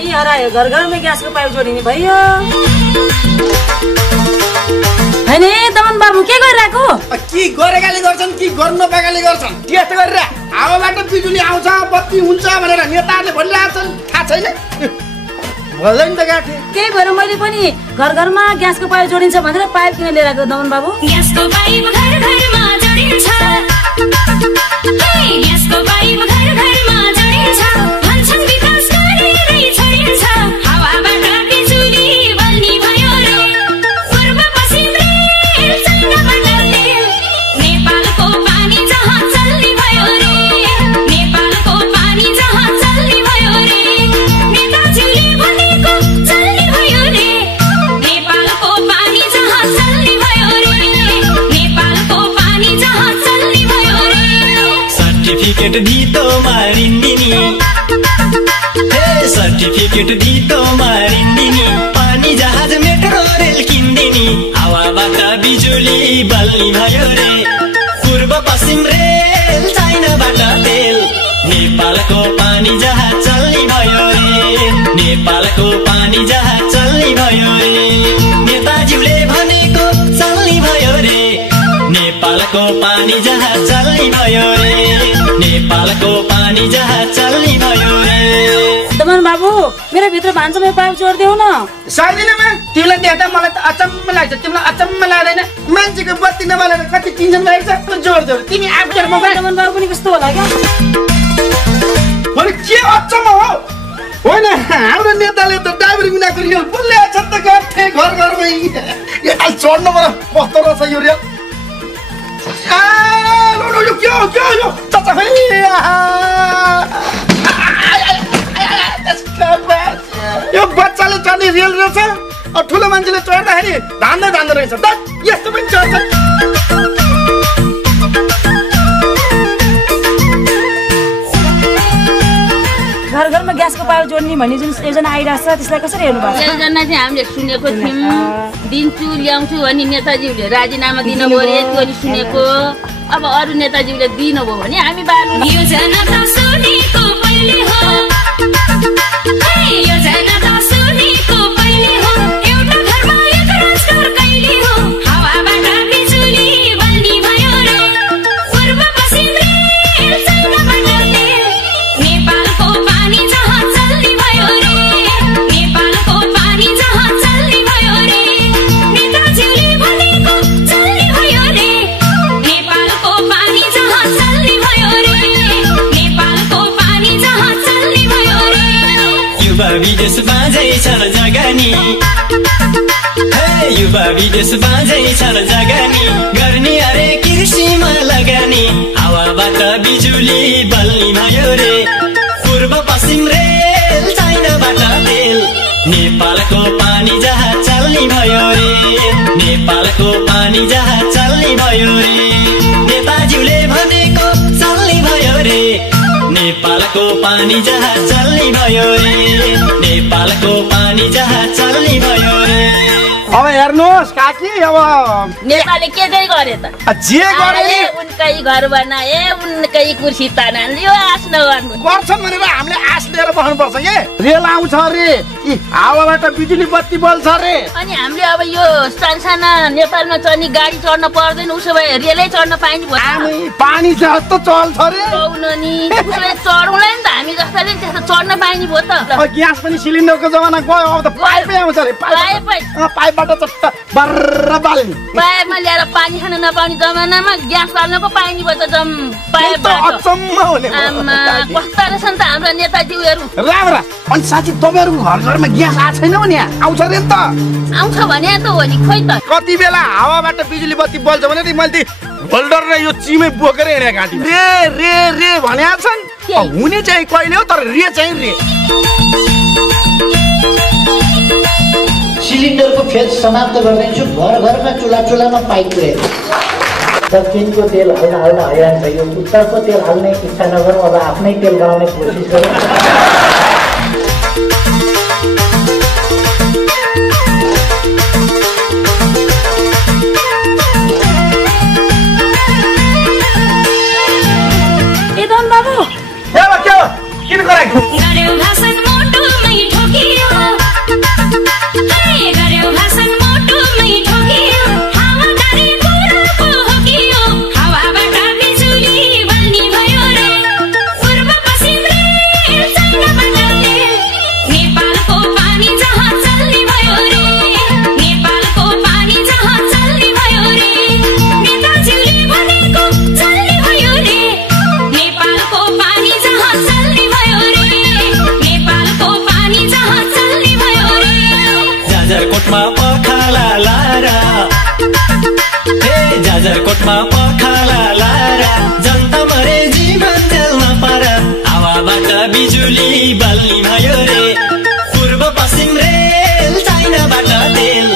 पनि हरायो, घर घरमै ग्यासको पाइप जोडिने भयो। हैन दमन बाबु के गरिरहेको? के गरेकाले गर्छन् कि गर्नु नपाएकाले गर्छन्? टेस्ट गरेर हावाबाट बिजुली आउँछ, बत्ती हुन्छ भनेर नेताहरूले भनिरहेछन्, थाहा छैन? भल्दैन त गाठे। केही भएर मैले पनि घर घरमा ग्यासको पाइप जोडिन्छ भनेर पाइप किन लिएर आएको दमन बाबु। ग्यासको पाइप घर घरमा जोडिन्छ, ग्यासको पाइप घर घरमा जोडिन्छ, भन्छन् विकास गरेरै छोडिन्छ, हावाबाट बिजुली बल्ने भयो रे, पूर्व पश्चिम रेल चाइनाबाट तेल, नेपालको पानी जहाँ चल्ने भयो रे, नेपालको पानी जहाँ चल्ने भयो रे, नेताजीले भनेको चल्ने भयो रे, नेपालको पानी जहाँ चल्ने भयो रे, नेपालको पानी जहाँ चल्ने भयो रे। सर्टिफिकेट दितो मारिन्दिनी, सर्टिफिकेट दितो मारिन्दिनी, पानी जहाज मेट्रो रेल किन्दिनी, हावाबाट बिजुली बल्ने भयो रे, पूर्व पश्चिम रेल चाइनाबाट तेल, नेपालको पानी जहाज चल्ने भयो रे, नेपालको पानी जहाज चल्ने भयो रे, नेताजीले भनेको चल्ने भयो रे, नेपालको पानी जहाज चल्ने भयो रे, नेपालको पानी जहाज चल्ने भयो रे। दमन बाबु मेरो भित्र भान्सामा पाइप जोडिदेऊ न। सक्दिनँ तिमीलाई देख्दा मलाई त अचम्म लाग्छ, तिमीलाई अचम्म लाग्दैन? मान्छेको बत्ती नबालेर कति टिन्सन लागेको छ, जोड तिमी आफ्नो मोबाइल। दमन बाबु पनि कस्तो होला क्या? अनि के अचम्म हो? होइन हाम्रो नेताले त ड्राइभर बिनाको रेल बोल्छ त गर्थे घर घरमै। यता चढ्नु मलाई कस्तो रहेछ यो रेल? यो बच्चाले चढ्ने रेल रहेछ, ठुलो मान्छेले चढ्दाखेरि धान्दै रहेछ। यस्तो पनि चढ्छ? घर घरमा ग्यासको पाइप जोड्ने भन्ने जुन योजना आइरहेको छ त्यसलाई कसरी हेर्नु भएको? योजना चाहिँ हामीले सुनेको थियौँ, दिन्छु ल्याउँछु भने नेताजीले राजीनामा दिनुभयो रे, त्यो नि सुनेको। अब अरू नेताजीले दिनुभयो भने हामी बाल्नु। योजना त सुनेको पहिले हो, योजना त सुनेको पहिले हो, एउटा घरमा एक रोजगार कहिले हो, हावाबाट बिजुली बल्ने भयो रे, पूर्व पश्चिम रेल चाइनाबाट तेल, नेपालको पानी जहाँ चल्ने भयो रे, नेपालको पानी जहाँ चल्ने भयो रे, नेताजीले भनेको चल्ने भयो रे, नेपालको पानी जहाँ चल्ने भयो रे, नेपालको पानी जहाँ चल्ने भयो रे। युवा विदेश बाँझै छन् जगानी, युवा विदेश बाँझै छन् जगानी, गर्ने अरे कृषिमा लगानी, हावाबाट बिजुली बल्ने भयो रे, पूर्व पश्चिम रेल चाइनाबाट तेल, नेपालको पानी जहाज चल्ने भयो रे, नेपालको पानी जहाज चल्ने भयो रे, नेताजीले भनेको चल्ने भयो रे, नेपालको पानी जहाज चल्ने भयो रे, नेपालको पानी जहाज चल्ने भयो रे। अब हेर्नुहोस् काकी, अब नेपालले के चाहिँ गरे त? जे गरे नि उनकै घर बनाए, उनकै कुर्सी तानान्, यो आश नगर्नु। गर्छन् भनेर हामीले आश लिएर बस्नुपर्छ के? रेल आउँछ रे, यी हावाबाट बिजुली बत्ती बल्छ रे। अनि हामीले अब यो सानसाना नेपालमा चढ्ने गाडी चढ्न पर्दैन, उसो भए रेलै चढ्न पाइने भयो। हामी पानी जस्तो चल्छ रे। पाउन नि उसो भए चढौँला नि त, हामी जस्तोले त्यस्तो चढ्न पाइने भयो त। ग्यास पनि सिलिन्डरको जमाना गयो, अब त पाइपै आउँछ रे। पाइपबाट चट्ट बर्र बाल्ने। पाइपमा ल्याएर पानी खान नपाउने जमानामा ग्यास बाल्नको पाइने भयो त। पाइपबाट अचम्म हुने। आमा कस्ता रहेछन् त हाम्रा नेताजीहरू। राम्रा। अनि साथी तपाईँहरूको घर घरमा ग्यास आएको छैन भने आउँछ रे त? आउँछ भने त हो नि, खोइ त। कति बेला हावाबाट बिजुली बत्ती बल्छ भने मैले होल्डर र यो चिमै बोकेर हिँडेको घाँटी रे रे रे भनेका छन्। हुने चाहिँ कहिले हो, तर रे चाहिँ रे। सिलिन्डरको फेज समाप्त गरिदिन्छु। घर घरमा चुलामा पाइप पुर्याइदिन्छु। दक्षिणको तेल हाल्न हैरान छ, यो उत्तरको तेल हाल्ने इच्छा नगरौँ, अब आफ्नै तेल बनाउने कोसिस गरौँ। किन कराएको? गऱ्यो भाषण मोटोमै ठोकी नेपालमा पखाला लाएर जनता मरे जीवन जेलमा पार हावाबाट बिजुली बल्ने भयो रे पूर्व पश्चिम रेल चाइनाबाट तेल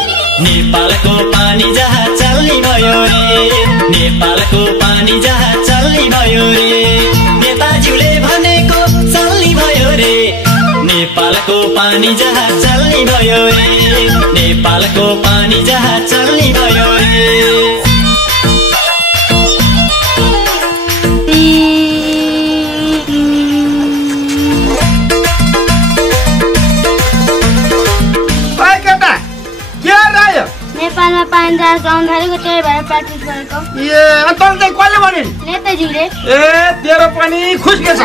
नेपालको पानी जहाज चल्ने भयो रे नेपालको पानी जहाज चल्ने भयो रे नेताजीले भनेको चल्ने भयो रे नेपालको पानी जहाज चल्ने भयो रे नेपालको पानी जहाज चल्ने भयो रे नेपालमा पानी जहाज गाउन थालेको त्यही भएर प्र्याक्टिस गरेको ए अनि तँ चाहिँ कसले भनिन् नेताजीले ए तेरो पनि खुस्के छ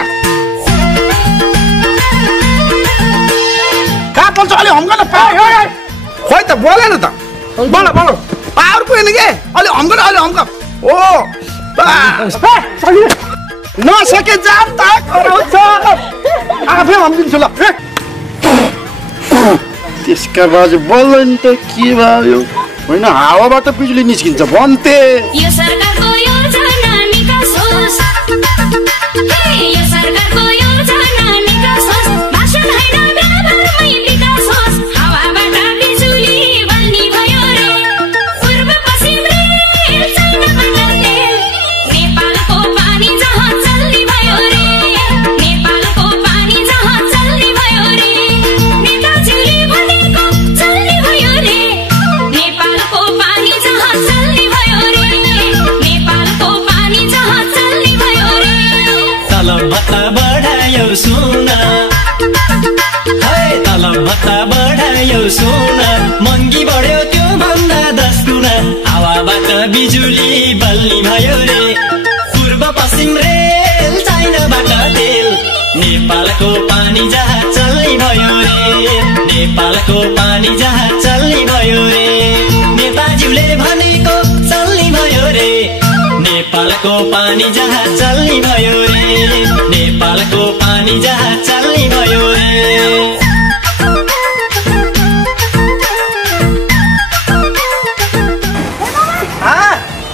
कहाँ बोल्छ अलि हम्कन खोइ त बोलेन त बोल बोल पावर पुगेन के अलि हम्कन अलि हम्क ओ नसके जाम त कराउँछ आफै हम्किन्छु ल त्यसका बाजे बोल्दैन त के भयो होइन हावाबाट बिजुली निस्किन्छ भन्थे यो सरकारको योजना निकास होस् यो सरकारको योजना निकास होस् भाषण हैन व्यवहारमै विकास होस् हावाबाट बिजुली बल्ने भयो रे पूर्व पश्चिम रेल चाइनाबाट तेल नेपालको पानी जहाज चल्ने भयो रे नेपालको पानी जहाज चल्ने भयो रे नेताजीले भनेको चल्ने भयो रे नेपालको पानी जहाज चल्ने भयो रे नेपालको पानी जहाज चल्ने भयो रे तलब भत्ता बढायो सुन है तलब भत्ता बढायो सुन महँगी बढ्यो त्यो भन्दा 10 गुणा हावाबाट बिजुली बल्ने भयो रे पूर्व पश्चिम रेल चाइनाबाट तेल नेपालको पानी जहाज चल्ने भयो रे नेपालको पानी जहाज चल्ने भयो रे नेताजीले भनेको चल्ने भयो रे नेपालको पानी जहाज चल्ने भयो रे नेपालको पानी जहाज चल्ने भयो रे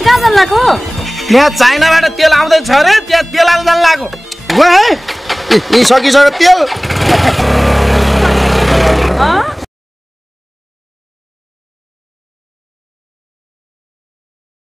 कहाँ जान लाग्यो त्यहाँ चाइनाबाट तेल आउँदैछ अरे त्यहाँ तेल हाल्न जान लाग्यो गयो है यी सकिसक्यो तेल